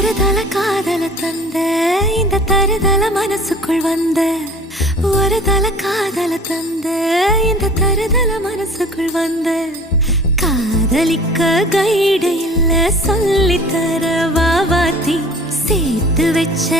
ஒரு தல காதல தந்த இந்த தருதல மனசுக்குள் வந்த ஒரு தல காதல தந்த இந்த தருதல மனசுக்குள் வந்த காதலிக்க கைடு இல்ல சொல்லித்தர வாவாத்தி சேர்த்து வச்ச